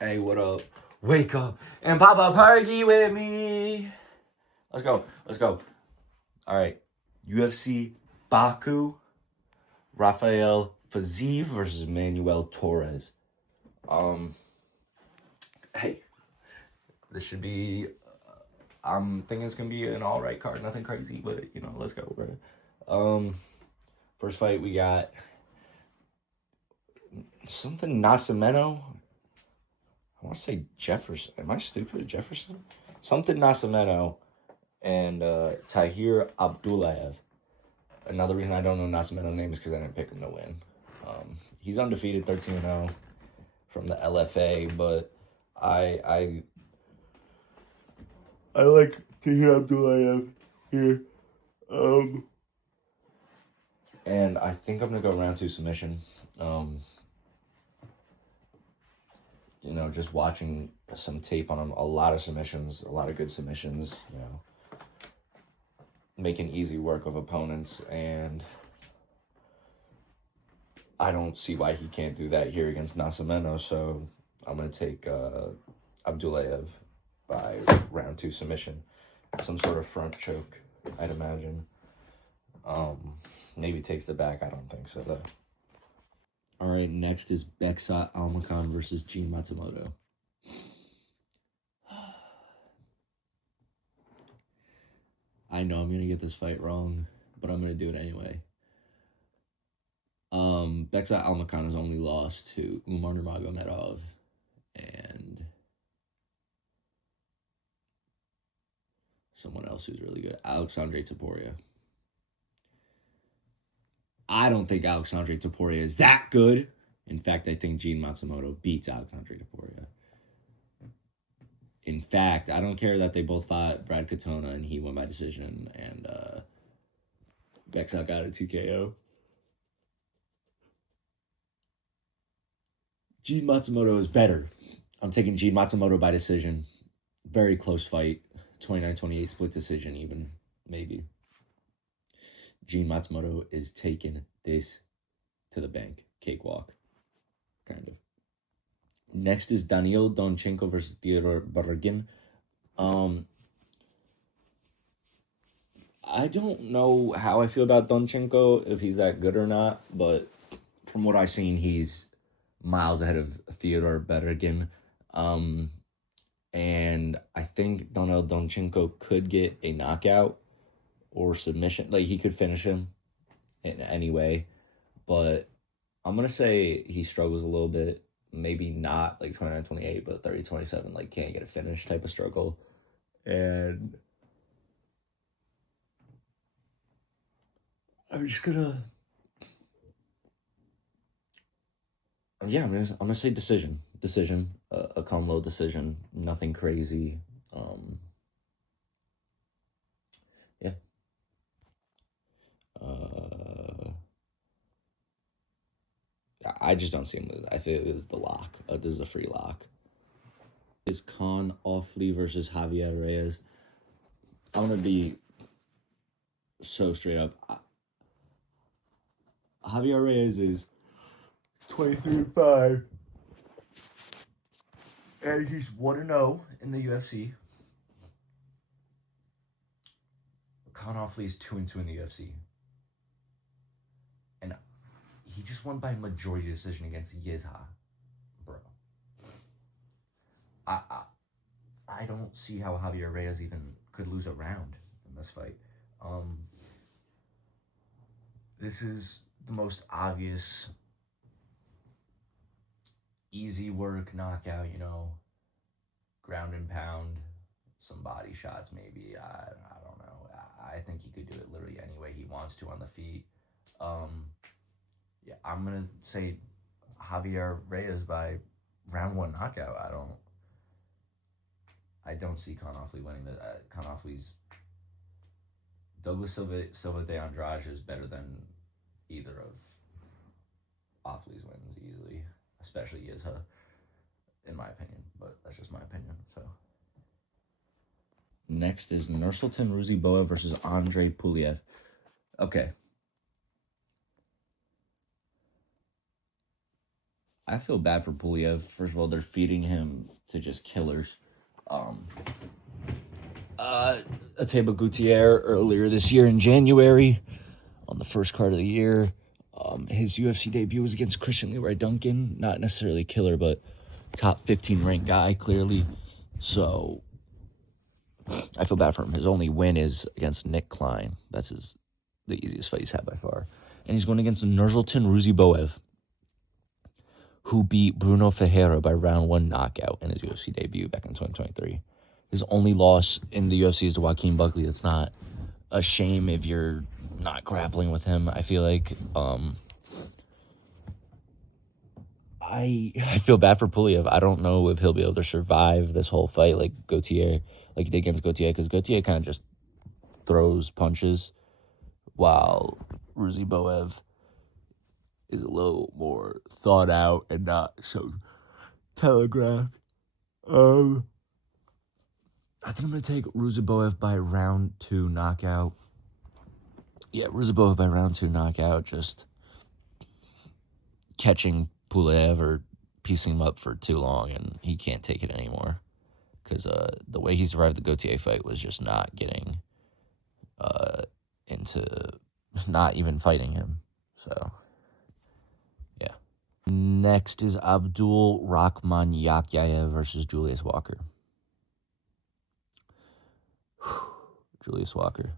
Hey, what up? Wake up and pop a perky with me. Let's go. Let's go. All right. UFC Baku, Rafael Fiziev versus Manuel Torres. Um, hey, this should be. I'm thinking it's gonna be an all right card. Nothing crazy, but let's go, bro. Um, First fight we got something Nascimento. I want to say Jefferson. Am I stupid? Jefferson? Something Nascimento and Tahir Abdullayev. Another reason I don't know Nascimento's name is because I didn't pick him to win. He's undefeated, 13-0 from the LFA, but I like Tahir Abdullayev here. And I think I'm gonna go round 2 submission. Just watching some tape on him, a lot of submissions, a lot of good submissions. Making easy work of opponents, and I don't see why he can't do that here against Nascimento. So I'm gonna take Abdullayev by round 2 submission, some sort of front choke, I'd imagine. Maybe takes the back. I don't think so though. All right, next is Beksat Almakhan versus Gene Matsumoto. I know I'm gonna get this fight wrong, but I'm gonna do it anyway. Beksat Almakhan has only lost to Umar Nurmagomedov and someone else who's really good, Alexandre Topuria. I don't think Alexandre Topuria is that good. In fact, I think Gene Matsumoto beats Alexandre Topuria. In fact, I don't care that they both fought Brad Katona and he won by decision, and Beksat got a TKO. Gene Matsumoto is better. I'm taking Gene Matsumoto by decision. Very close fight. 29-28 split decision even, maybe. Gene Matsumoto is taking this to the bank. Cakewalk. Kind of. Next is Daniil Donchenko versus Theodore Baragin. I don't know how I feel about Donchenko, if he's that good or not, but from what I've seen, he's miles ahead of Theodore Baragin. And I think Daniil Donchenko could get a knockout or submission. Like, he could finish him in any way. But I'm going to say he struggles a little bit. Maybe not like 29-28, but 30-27, like can't get a finish type of struggle. And I'm just gonna, I'm gonna say decision, a calm low decision, nothing crazy. Yeah. I just don't see him lose. I think it is the lock. This is a free lock. Is Con Offley versus Javier Reyes. I'm gonna be so straight up. Javier Reyes is 23-5, and he's 1-0 in the UFC. Con Offley is 2-2 in the UFC, and he just won by majority decision against Yezha, bro. I don't see how Javier Reyes even could lose a round in this fight. This is the most obvious easy work knockout, ground and pound, some body shots maybe. I don't know. I think he could do it literally any way he wants to on the feet. Yeah, I'm gonna say Javier Reyes by round 1 knockout. I don't see Con Offley winning. Con Offley's Douglas Silva de Andrade is better than either of Offley's wins easily, especially Yezha, in my opinion. But that's just my opinion. So next is Nursultan Ruziboa versus Andre Puliev. Okay. I feel bad for Puliev. First of all, they're feeding him to just killers. Ateba Gutierrez earlier this year in January on the first card of the year. His UFC debut was against Christian Leroy Duncan. Not necessarily killer, but top 15 ranked guy, clearly. So I feel bad for him. His only win is against Nick Klein. That's the easiest fight he's had by far. And he's going against Nursultan Ruziboev, who beat Bruno Ferreira by round 1 knockout in his UFC debut back in 2023. His only loss in the UFC is to Joaquin Buckley. It's not a shame if you're not grappling with him, I feel like. I feel bad for Puliev. I don't know if he'll be able to survive this whole fight like Gauthier, like he did against Gauthier, because Gauthier kind of just throws punches, while Ruziboev is a little more thought out and not so telegraphed. I think I'm going to take Ruziboev by round 2 knockout. Yeah, Ruziboev by round 2 knockout, just catching Puliev or piecing him up for too long, and he can't take it anymore. Because the way he survived the Gauthier fight was just not getting into not even fighting him. So, yeah. Next is Abdul Rahman Yakyayev versus Julius Walker. Julius Walker.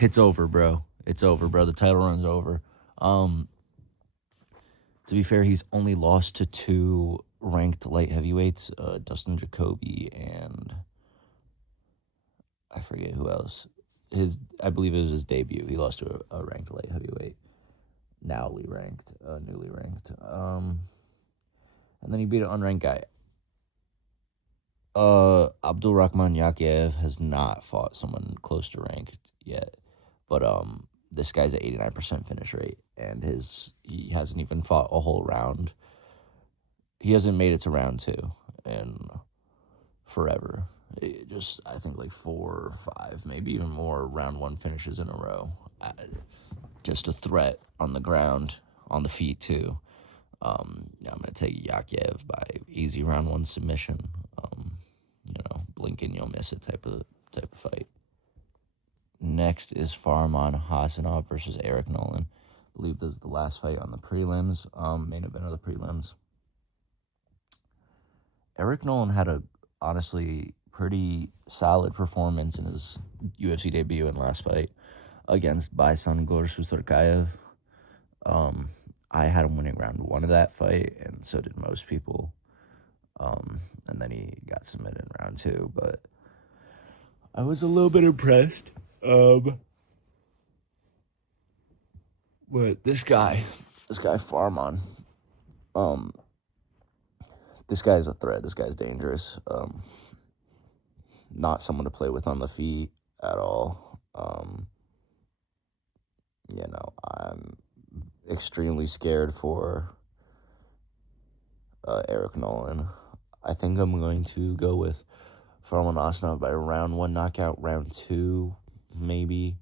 It's over, bro. It's over, bro. The title run's over. To be fair, he's only lost to 2 ranked light heavyweights, Dustin Jacoby and I forget who else. I believe it was his debut. He lost to a ranked light heavyweight, newly ranked. And then he beat an unranked guy. Abdul Rahman Yakyev has not fought someone close to ranked yet, but this guy's at 89% finish rate, and he hasn't even fought a whole round. He hasn't made it to round 2 in forever. I think like 4 or 5, maybe even more round 1 finishes in a row. Just a threat on the ground, on the feet too. I'm gonna take Yakyev by easy round 1 submission. Blink and you'll miss it type of fight. Next is Farman Hassanov versus Eric Nolan. I believe this is the last fight on the prelims, main event of the prelims. Eric Nolan had a honestly pretty solid performance in his UFC debut and last fight against Baisan Gorsusurkayev. I had him winning round 1 of that fight, and so did most people. And then he got submitted in round 2, but I was a little bit impressed. But this guy Farman, this guy's a threat. This guy's dangerous. Not someone to play with on the feet at all. I'm extremely scared for Eric Nolan. I think I'm going to go with Farman Hassanov by round 1 knockout, round 2 maybe.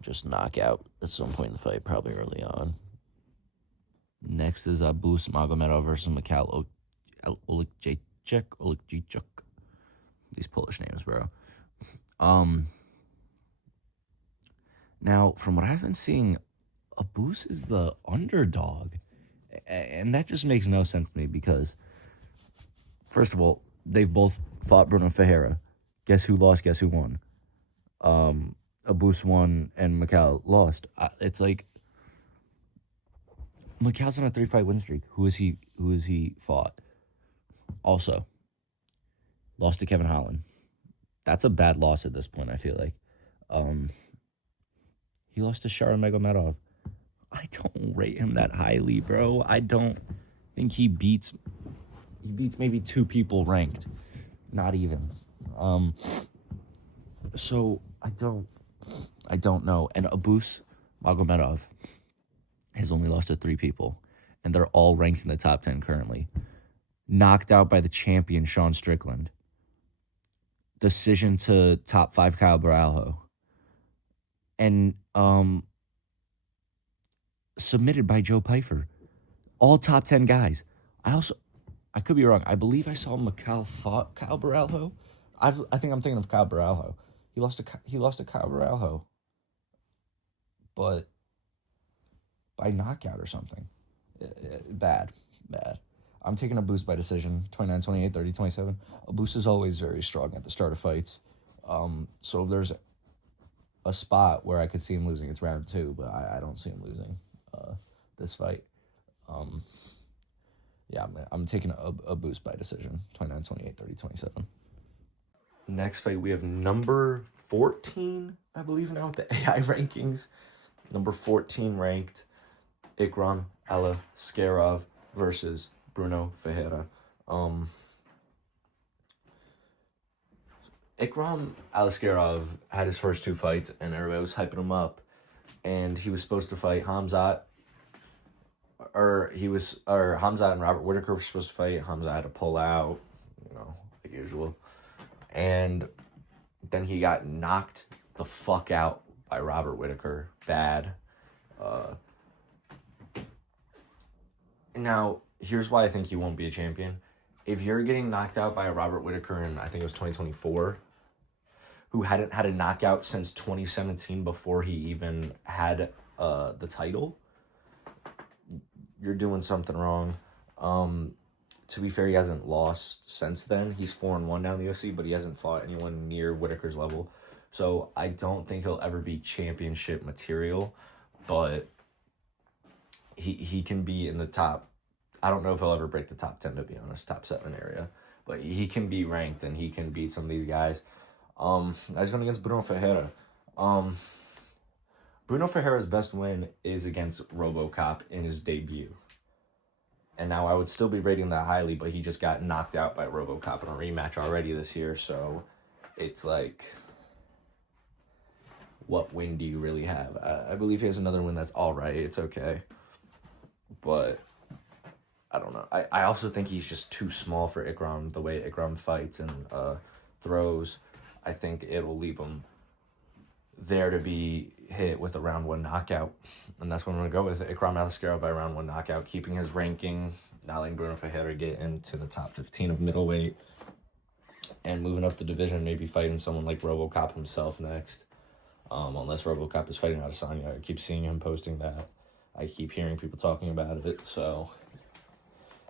Just knockout at some point in the fight, probably early on. Next is Abus Magomedov versus Mikhail Olegchuk. These Polish names, bro. Now, from what I've been seeing, Abus is the underdog. And that just makes no sense to me because, first of all, they've both fought Bruno Ferreira. Guess who lost? Guess who won? Abus won and Mikhail lost. It's like Mikhail's on a 3-fight win streak. Who is he fought? Also, lost to Kevin Holland. That's a bad loss at this point, I feel like. He lost to Sharon Magomedov. I don't rate him that highly, bro. I don't think he beats maybe 2 people ranked. Not even. So I don't know. And Abus Magomedov has only lost to 3 people, and they're all ranked in the top 10 currently. Knocked out by the champion Sean Strickland. Decision to top 5 Kyle Baralho. And submitted by Joe Pyfer. All top 10 guys. I could be wrong. I believe I saw Macau fought Kyle Baralho. I think I'm thinking of Kyle Baralho. He lost to Kyle Baralho, but by knockout or something. Bad. I'm taking a boost by decision. 29, 28, 30, 27. A boost is always very strong at the start of fights. So if there's a spot where I could see him losing, it's round 2, but I don't see him losing this fight. Yeah, I'm taking a boost by decision. 29, 28, 30, 27. Next fight, we have number 14, I believe now, with the AI rankings. Number 14 ranked Ikram Alaskarov versus Bruno Ferreira. Ikram Alaskarov had his first 2 fights, and everybody was hyping him up. And he was supposed to fight Hamzat. Hamzat and Robert Whittaker were supposed to fight. Hamzat had to pull out, like usual. And then he got knocked the fuck out by Robert Whittaker. Bad. Now, here's why I think he won't be a champion. If you're getting knocked out by a Robert Whittaker in, I think it was 2024, who hadn't had a knockout since 2017 before he even had the title, you're doing something wrong. To be fair, he hasn't lost since then. He's 4-1 now in the UFC, but he hasn't fought anyone near Whittaker's level. So I don't think he'll ever be championship material, but he can be in the top. I don't know if he'll ever break the top 10, to be honest, top 7 area. But he can be ranked, and he can beat some of these guys. He's going against Bruno Ferreira. Bruno Ferreira's best win is against RoboCop in his debut. And now I would still be rating that highly, but he just got knocked out by RoboCop in a rematch already this year, so it's like, what win do you really have? I believe he has another win that's all right. It's okay. But I don't know. I also think he's just too small for Ikram, the way Ikram fights and throws. I think it'll leave him there to be hit with a round 1 knockout. And that's what I'm going to go with. Ikram Alaskarov by round 1 knockout, keeping his ranking, not letting Bruno Ferreira get into the top 15 of middleweight, and moving up the division, maybe fighting someone like RoboCop himself next. Unless RoboCop is fighting Adesanya. I keep seeing him posting that. I keep hearing people talking about it. So,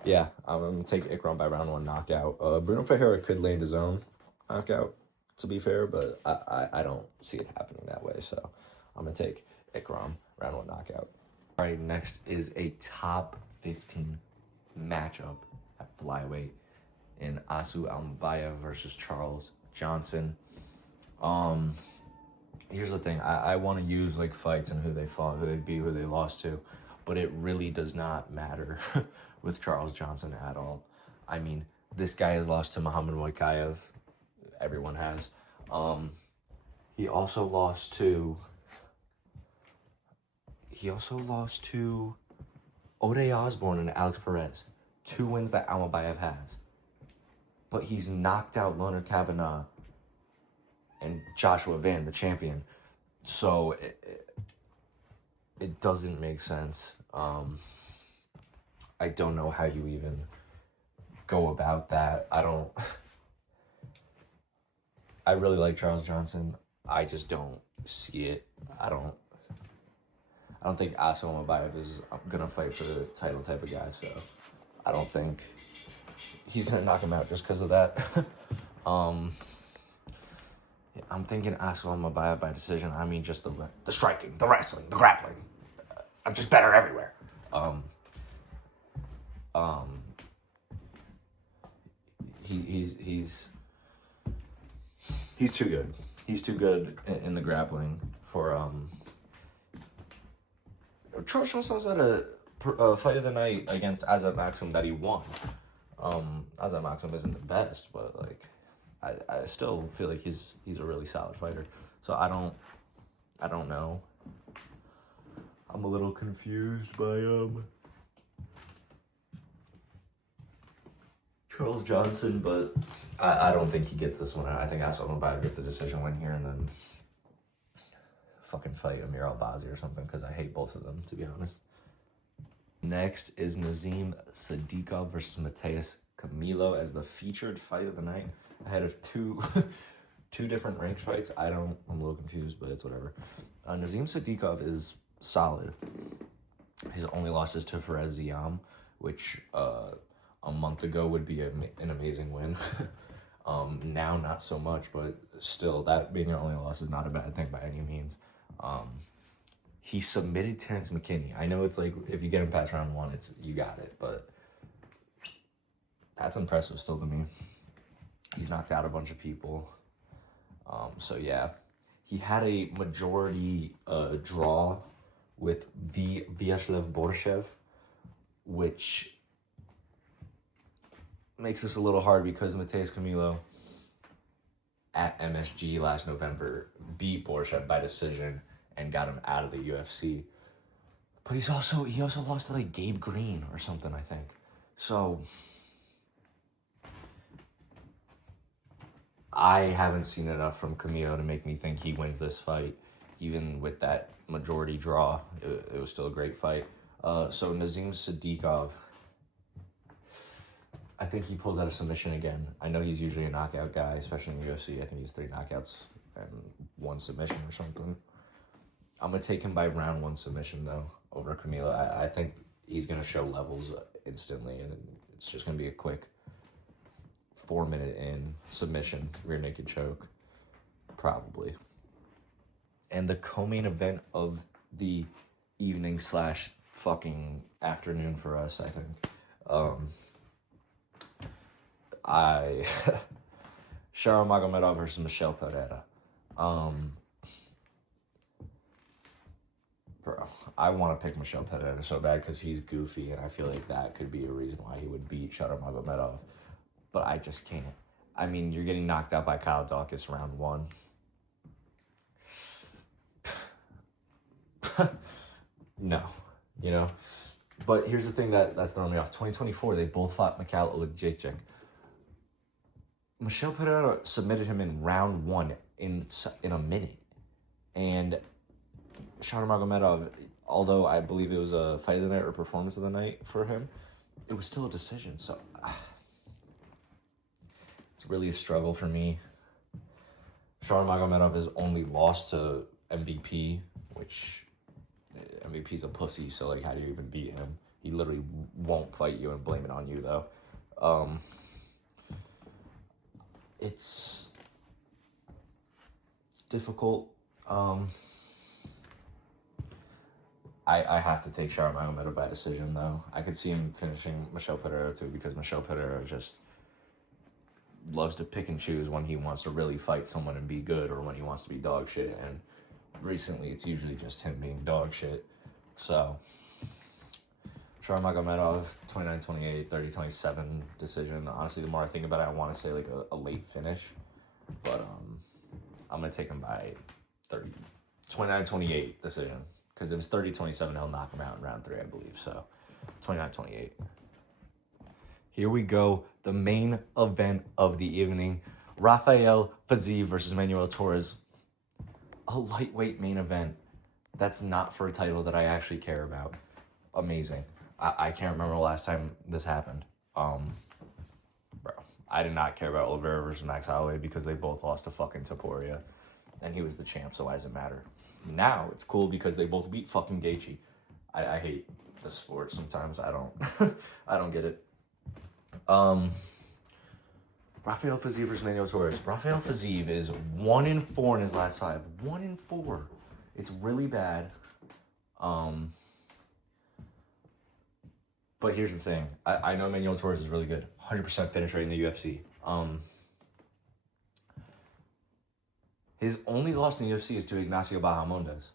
yeah, I'm going to take Ikram by round 1 knockout. Bruno Ferreira could land his own knockout, to be fair, but I don't see it happening that way. So I'm going to take Ikram round 1 knockout. All right, next is a top 15 matchup at flyweight in Asu Almabaya versus Charles Johnson. Here's the thing. I want to use like fights and who they fought, who they beat, who they lost to, but it really does not matter with Charles Johnson at all. I mean, this guy has lost to Muhammad Moikaev. Everyone has. He also lost to Ode Osborne and Alex Perez. 2 wins that Almabayev has. But he's knocked out Leonard Kavanagh and Joshua Van, the champion. So it doesn't make sense. I don't know how you even go about that. I really like Charles Johnson. I just don't see it. I don't think Asu Almabayev is gonna fight for the title type of guy, so I don't think he's gonna knock him out just because of that. I'm thinking Asu Almabayev by decision. I mean, just the striking, the wrestling, the grappling. I'm just better everywhere. He's too good. He's too good in the grappling for Charles Johnson had a fight of the night against Azat Maxim that he won. Azat Maxim isn't the best, but like I still feel like he's a really solid fighter. So I don't know. I'm a little confused by Charles Johnson, but I don't think he gets this one. I think Asu Almabayev gets a decision win here and then fucking fight Amir Albazi or something, because I hate both of them, to be honest. Next is Nazim Sadiqov versus Mateus Camilo as the featured fight of the night, ahead of two different ranked fights. I'm a little confused, but it's whatever. Nazim Sadiqov is solid. His only loss is to Fares Ziam, which a month ago would be an amazing win. Now not so much, but still, that being your only loss is not a bad thing by any means. He submitted Terrence McKinney. I know it's like, if you get him past round one, you got it, but that's impressive still to me. He's knocked out a bunch of people. So yeah, he had a majority draw with Vyacheslav Borshev, which makes this a little hard because Mateus Camilo at MSG last November beat Borshev by decision and got him out of the UFC. But he also lost to like Gabe Green or something, I think. So I haven't seen enough from Camilo to make me think he wins this fight. Even with that majority draw, it was still a great fight. So Nazim Sadiqov, I think he pulls out a submission again. I know he's usually a knockout guy, especially in the UFC. I think he's 3 knockouts and 1 submission or something. I'm going to take him by round 1 submission, though, over Camilo. I think he's going to show levels instantly, and it's just going to be a quick 4-minute in submission, rear naked choke, probably. And the co-main event of the evening / fucking afternoon for us, I think. Sharon Magomedov versus Michelle Pereira. Bro, I want to pick Michelle Pereira so bad because he's goofy, and I feel like that could be a reason why he would beat Sharon Magomedov. But I just can't. I mean, you're getting knocked out by Kyle Dawkins round 1. No, you know? But here's the thing that's throwing me off. 2024, they both fought Mikhail Oleksiejczyk. Michelle Pereira submitted him in round 1 in a minute. And Sharon Magomedov, although I believe it was a fight of the night or performance of the night for him, it was still a decision. So it's really a struggle for me. Sharon Magomedov has only lost to MVP, which MVP's a pussy, so like, how do you even beat him? He literally won't fight you and blame it on you, though. It's difficult. I have to take Sharon Magomedov by decision, though. I could see him finishing Michelle Pereira, too, because Michelle Pereira just loves to pick and choose when he wants to really fight someone and be good or when he wants to be dog shit. And recently, it's usually just him being dog shit. So, Sharon Magomedov, 29-28, 30-27 decision. Honestly, the more I think about it, I want to say like a late finish. But I'm going to take him by 29-28 decision. Because if it's 30-27, he'll knock him out in round 3, I believe. So, 29-28. Here we go. The main event of the evening. Rafael Fiziev versus Manuel Torres. A lightweight main event. That's not for a title that I actually care about. Amazing. I can't remember the last time this happened. Bro, I did not care about Oliveira versus Max Holloway because they both lost to fucking Topuria. And he was the champ, so why does it matter? Now it's cool because they both beat fucking Gaethje. I hate the sport sometimes. I don't I don't get it. Rafael Fiziev versus Manuel Torres. Rafael Fiziev is 1-4 in his last 5. 1-4. It's really bad. But here's the thing. I know Manuel Torres is really good. 100% finish rate in the UFC. His only loss in the UFC is to Ignacio Bahamondes.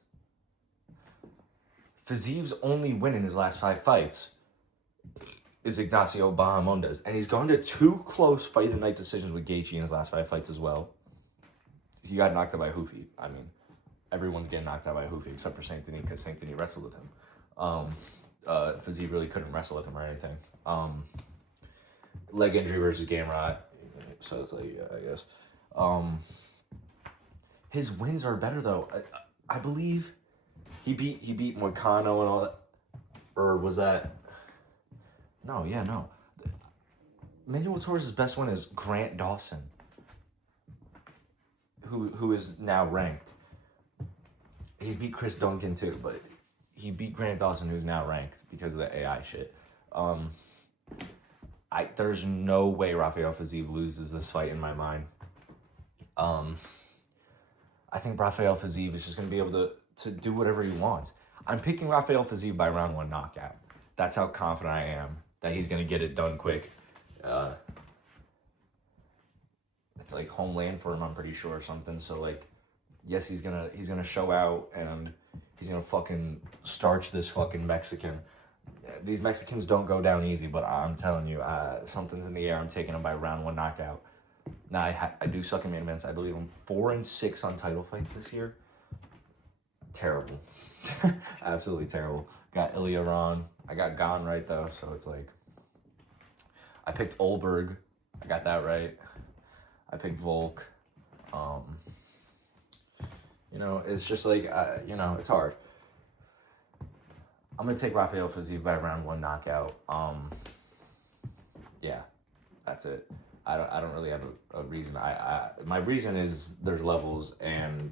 Fiziev's only win in his last 5 fights is Ignacio Bahamondes. And he's gone to 2 close fight of the night decisions with Gaethje in his last 5 fights as well. He got knocked out by Hoofy. I mean, everyone's getting knocked out by Hoofy except for Saint Denis because Saint Denis wrestled with him. Fiziev really couldn't wrestle with him or anything. Leg injury versus Gamrot. So it's like, yeah, I guess. His wins are better though. I believe he beat Moicano and all that. Or was that No, yeah, no. Manuel Torres' best win is Grant Dawson, who is now ranked. He beat Chris Duncan too, but he beat Grant Dawson, who's now ranked because of the AI shit. There's no way Rafael Fiziev loses this fight in my mind. I think Rafael Fiziev is just going to be able to do whatever he wants. I'm picking Rafael Fiziev by round 1 knockout. That's how confident I am that he's going to get it done quick. It's like homeland for him, I'm pretty sure, or something. So like, yes, he's gonna show out and he's gonna fucking starch this fucking Mexican. These Mexicans don't go down easy, but I'm telling you, something's in the air. I'm taking him by round 1 knockout. Now I do suck in main events. I believe I'm 4-6 on title fights this year. Terrible, absolutely terrible. Got Ilya Ron. I got Gon right though, so it's like I picked Olberg. I got that right. I picked Volk. It's just like it's hard. I'm gonna take Rafael Fiziev by round 1 knockout. Yeah, that's it. I don't really have a reason. My reason is there's levels, and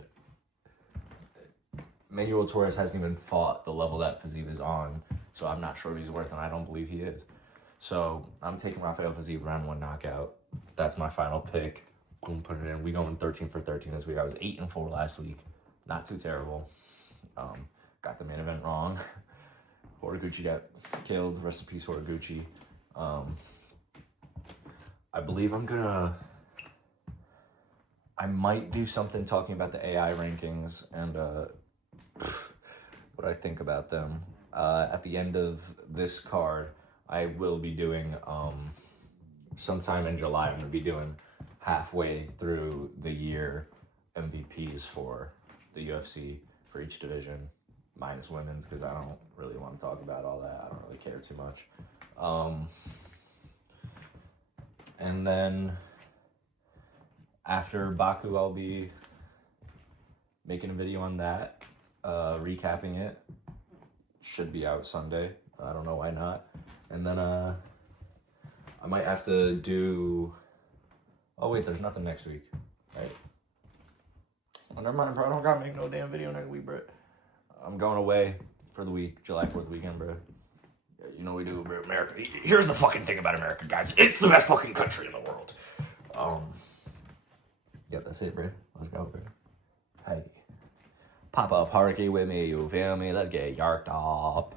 Manuel Torres hasn't even fought the level that Fiziev is on, so I'm not sure if he's worth it, and I don't believe he is. So I'm taking Rafael Fiziev round 1 knockout. That's my final pick. Boom, put it in. We going 13 for 13 this week. I was 8-4 last week. Not too terrible. Got the main event wrong. Horiguchi got killed. Rest in peace, Horiguchi. I believe I might do something talking about the AI rankings and what I think about them. At the end of this card, I will be doing, sometime in July, I'm going to be doing halfway through the year MVPs for the UFC for each division, minus women's, because I don't really want to talk about all that. I don't really care too much. And then after Baku, I'll be making a video on that, recapping it. Should be out Sunday. I don't know why not. And then I might have to do... Oh wait, there's nothing next week, right? Oh, never mind, bro. I don't gotta make no damn video next week, bro. I'm going away for the week, July 4th weekend, bro. You know what we do, bro. America. Here's the fucking thing about America, guys. It's the best fucking country in the world. Yep, that's it, bro. Let's go, bro. Hey. Pop a parky with me, you feel me? Let's get yarked up.